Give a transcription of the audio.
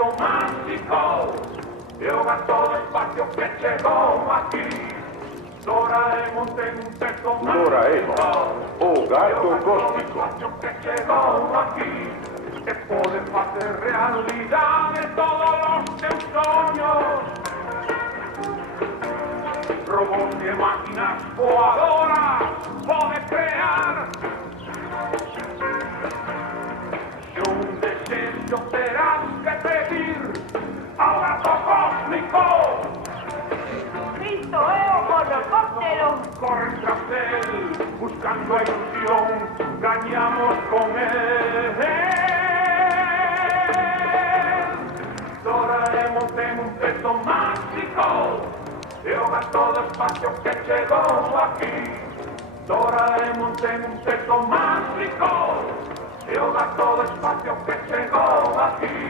texto mágico de un todo espacio que llegó aquí. Doraemon ten un texto mágico. Doraemon, o gato cósmico. Que llegó aquí, que puede hacer realidad de todos los teus sueños. Robots y máquinas voadoras puede crear. Si un deseo tendrás que pedir al gato cósmico. Cristo, monocóptero. Corren tras él, buscando ilusión, gañamos con él. Doraemon ten un texto mágico, yoga todo espacio que llegó aquí. Doraemon ten un texto mágico, yoga todo espacio que llegó aquí.